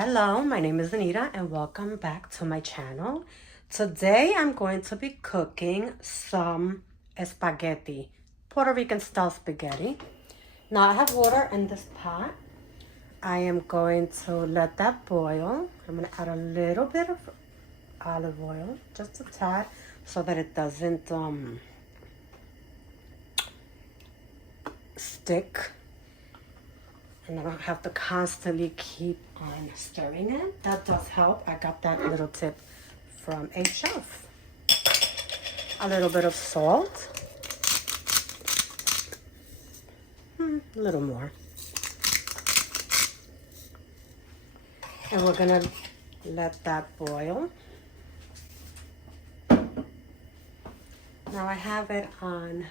Hello, my name is Anita and welcome back to my channel. Today I'm going to be cooking some spaghetti, Puerto Rican style spaghetti. Now I have water in this pot. I am going to let that boil. I'm going to add a little bit of olive oil, just a tad, so that it doesn't stick. And I don't have to constantly keep on stirring it. That does help. I got that little tip from a chef. A little bit of salt. A little more. And we're gonna let that boil. Now I have it on,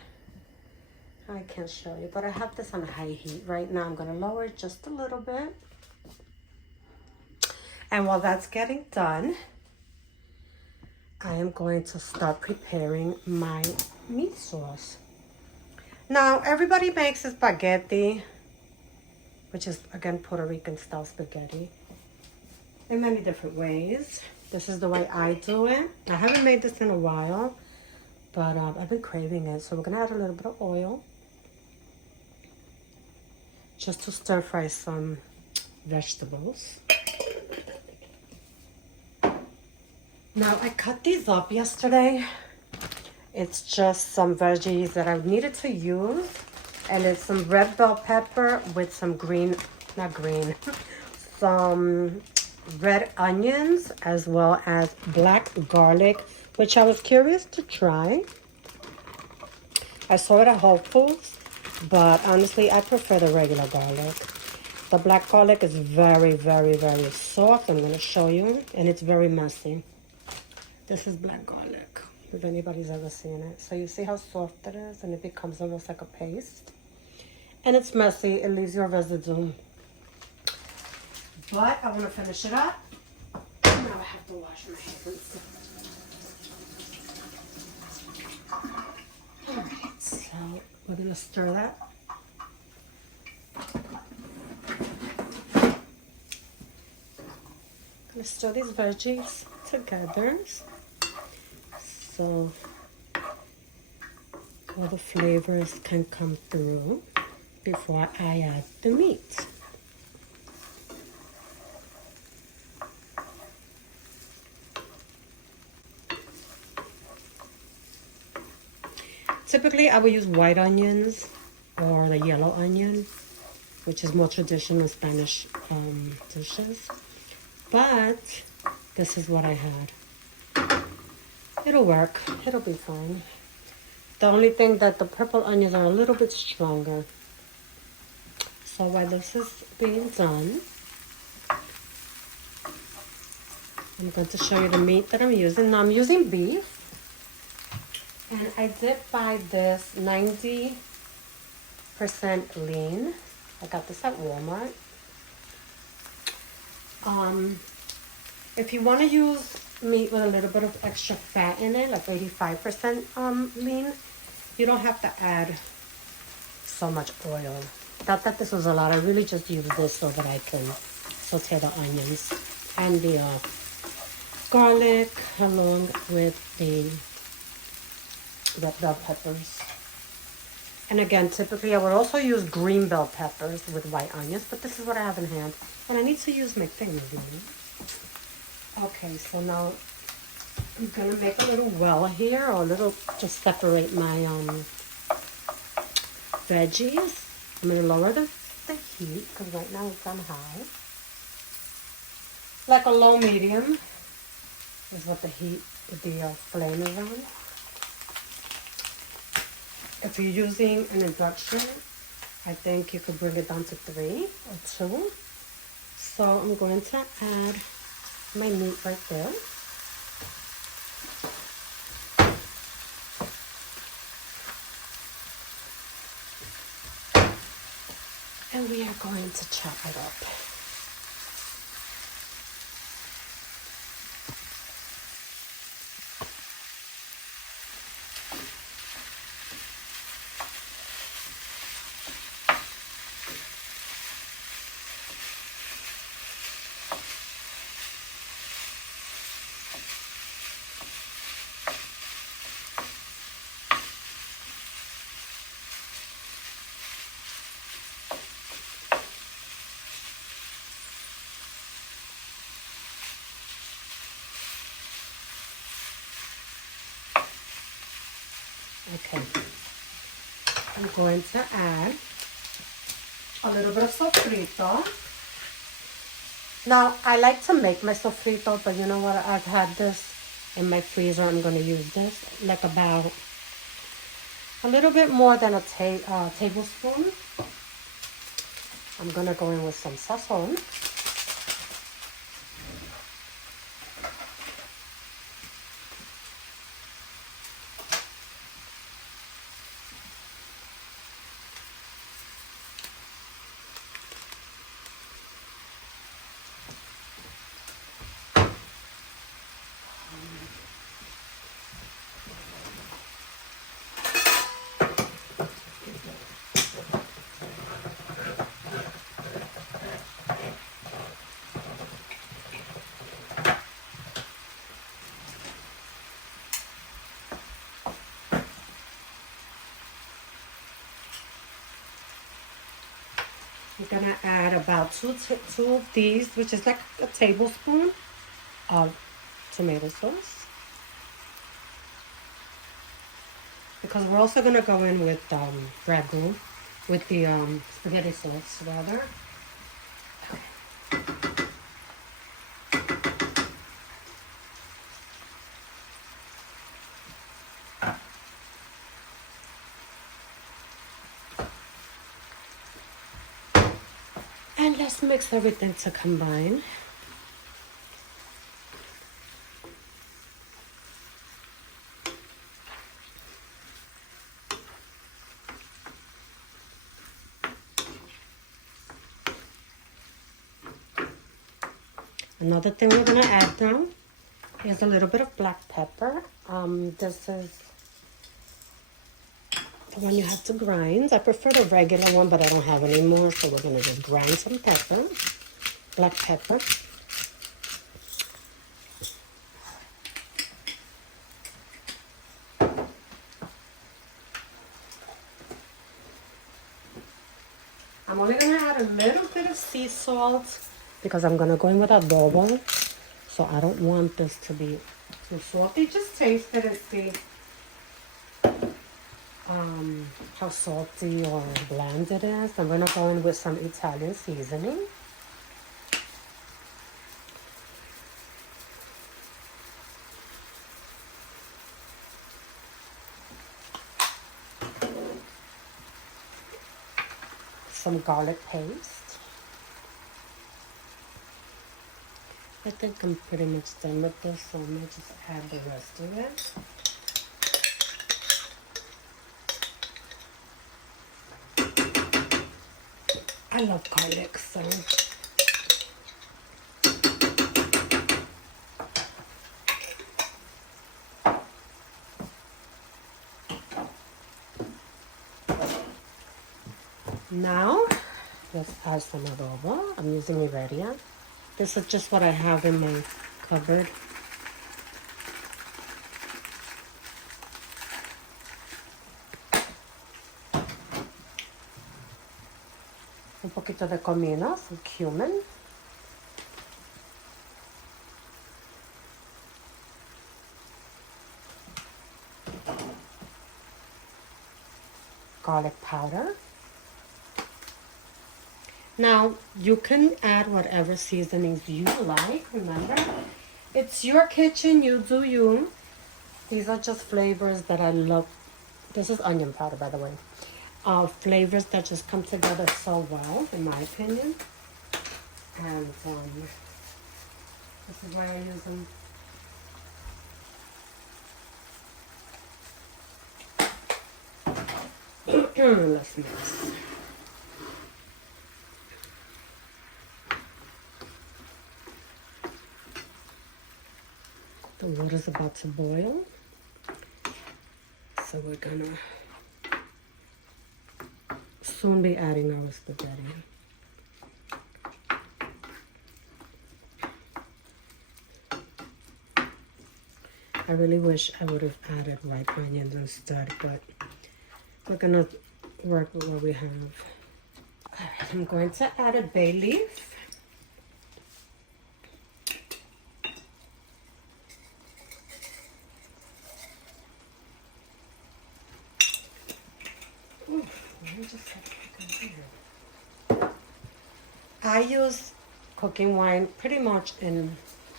I can't show you, but I have this on high heat. Right now I'm gonna lower it just a little bit. And while that's getting done, I am going to start preparing my meat sauce. Now everybody makes spaghetti, which is again Puerto Rican style spaghetti, in many different ways. This is the way I do it. I haven't made this in a while, but I've been craving it. So we're gonna add a little bit of oil just to stir fry some vegetables. Now I cut these up yesterday. It's just some veggies that I needed to use, and it's some red bell pepper with some some red onions, as well as black garlic, which I was curious to try. I saw it at Whole Foods, but honestly, I prefer the regular garlic. The black garlic is very, very, very soft. I'm going to show you, and it's very messy. This is black garlic, if anybody's ever seen it. So you see how soft it is, and it becomes almost like a paste. And it's messy, it leaves your residue. But I want to finish it up. Now I have to wash my hands. Alright, so we're going to stir that. I'm going to stir these veggies together, so all the flavors can come through before I add the meat. Typically, I would use white onions or the yellow onion, which is more traditional Spanish dishes. But this is what I had. It'll work. It'll be fine. The only thing that the purple onions are a little bit stronger. So while this is being done, I'm going to show you the meat that I'm using. Now I'm using beef. And I did buy this 90% lean. I got this at Walmart. If you want to use meat with a little bit of extra fat in it, like 85% lean, you don't have to add so much oil. Not that this was a lot. I really just use this so that I can saute the onions and the garlic along with the red bell peppers. And again, typically I would also use green bell peppers with white onions, but this is what I have in hand. And I need to use my finger. Okay, so now I'm gonna make a little well here, or a little, just separate my veggies. I'm gonna lower the heat, because right now it's on high. Like a low medium is what the heat, the flame is on. If you're using an induction, I think you could bring it down to 3 or 2. So I'm going to add my meat right there. And we are going to chop it up. Okay. I'm going to add a little bit of sofrito. Now, I like to make my sofrito, but you know what? I've had this in my freezer. I'm going to use this like about a little bit more than a tablespoon. I'm going to go in with some sazon. I'm gonna add about two of these, which is like a tablespoon of tomato sauce. Because we're also gonna go in with ragu, with the spaghetti sauce rather. And let's mix everything to combine. Another thing we're gonna add now is a little bit of black pepper. This is the one you have to grind. I prefer the regular one, but I don't have any more, so we're gonna just grind some pepper, black pepper. I'm only gonna add a little bit of sea salt because I'm gonna go in with adobo, so I don't want this to be too salty. Just taste it and see how salty or bland it is. I'm gonna go in with some Italian seasoning. Some garlic paste. I think I'm pretty much done with this, so I'm gonna just add the rest of it. I love garlic, so now let's add some adobo. I'm using Iberia. This is just what I have in my cupboard. Un poquito de comino, some cumin. Garlic powder. Now, you can add whatever seasonings you like. Remember, it's your kitchen, you do you. These are just flavors that I love. This is onion powder, by the way. Flavors that just come together so well, in my opinion. And this is why I use them. Let's mix. The water's about to boil, so we're gonna soon be adding our spaghetti. I really wish I would have added white onions instead, but we're gonna work with what we have. All right, I'm going to add a bay leaf. me just set it here. I use cooking wine pretty much in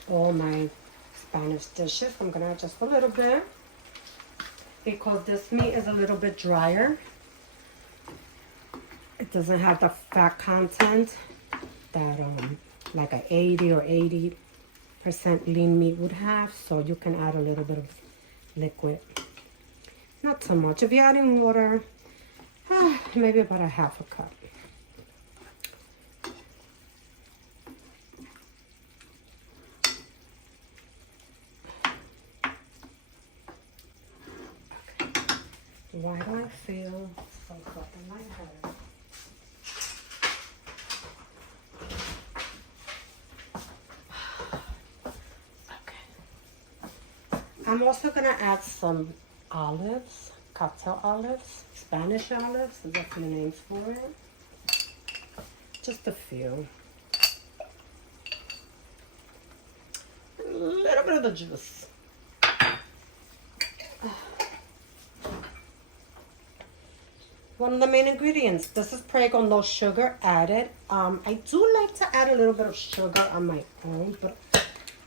all my Spanish dishes. I'm gonna add just a little bit because this meat is a little bit drier. It doesn't have the fat content that like a 80 or 80% lean meat would have, so you can add a little bit of liquid. Not so much. If you're adding water, maybe about a half a cup. Why do I feel so hot in my head? Okay. I'm also gonna add some olives, cocktail olives, Spanish olives, there's a few names for it. Just a few. A little bit of the juice. One of the main ingredients. This is Prego, no sugar added. I do like to add a little bit of sugar on my own, but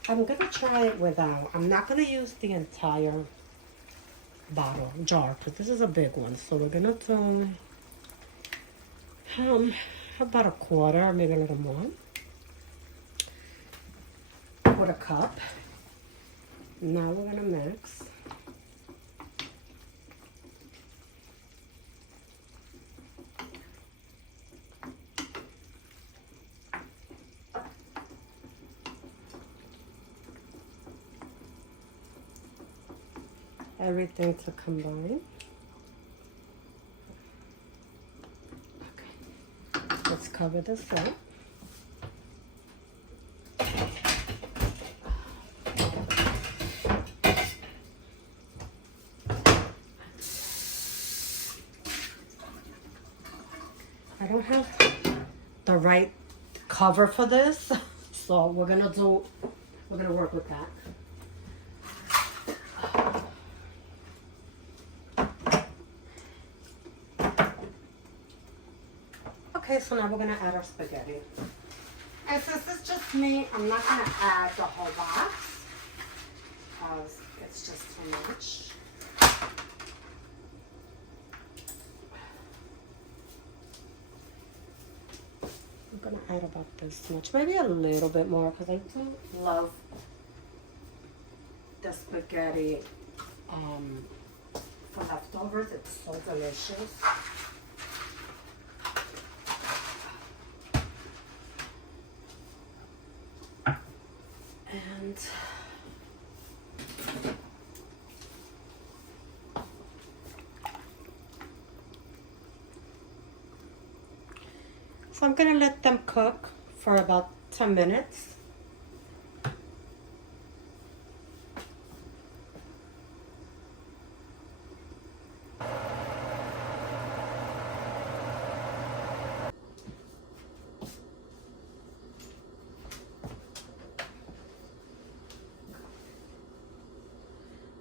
I'm gonna try it without. I'm not gonna use the entire jar, because this is a big one. So we're gonna do about a quarter, maybe a little more. With a cup. Now we're gonna mix. Everything to combine. Okay, let's cover this up. I don't have the right cover for this, so we're gonna work with that. Okay, so now we're gonna add our spaghetti. And since it's just me, I'm not gonna add the whole box because it's just too much. I'm gonna add about this much, maybe a little bit more, because I do love the spaghetti for leftovers. It's so delicious. And so I'm gonna let them cook for about 10 minutes.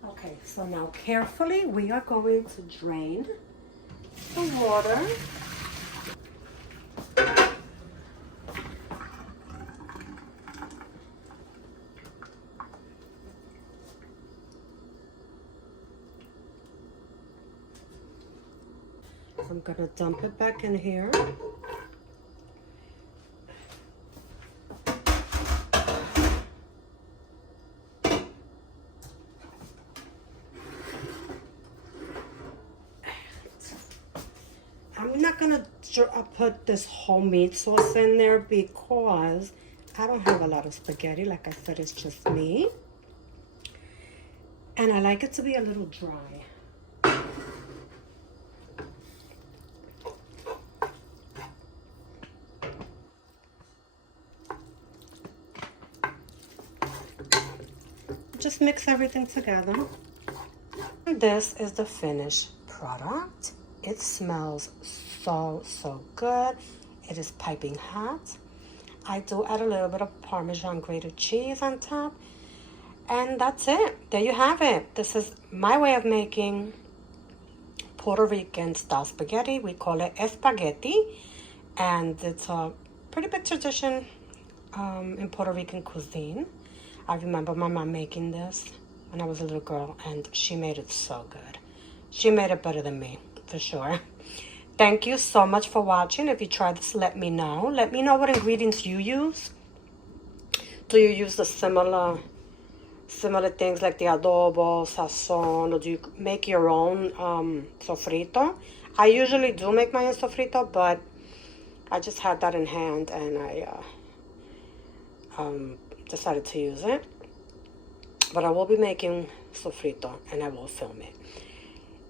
Okay, so now carefully we are going to drain the water. I'm gonna dump it back in here. I'm not gonna put this homemade sauce in there because I don't have a lot of spaghetti. Like I said, it's just me. And I like it to be a little dry. Just mix everything together. And this is the finished product. It smells so good. It is piping hot. I do add a little bit of Parmesan grated cheese on top. And that's it. There you have it. This is my way of making Puerto Rican style spaghetti. We call it Espagheti, and it's a pretty big tradition in Puerto Rican cuisine. I remember my mom making this when I was a little girl, and she made it so good. She made it better than me, for sure. Thank you so much for watching. If you try this, let me know. Let me know what ingredients you use. Do you use the similar things like the adobo, sazon, or do you make your own sofrito? I usually do make my own sofrito, but I just had that in hand, and I decided to use it. But I will be making sofrito, and I will film it.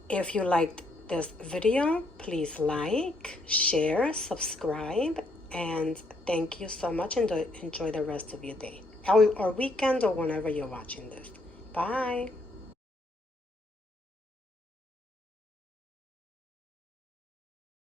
If you liked this video, please like, share, subscribe, and thank you so much, and enjoy the rest of your day or weekend or whenever you're watching this. Bye.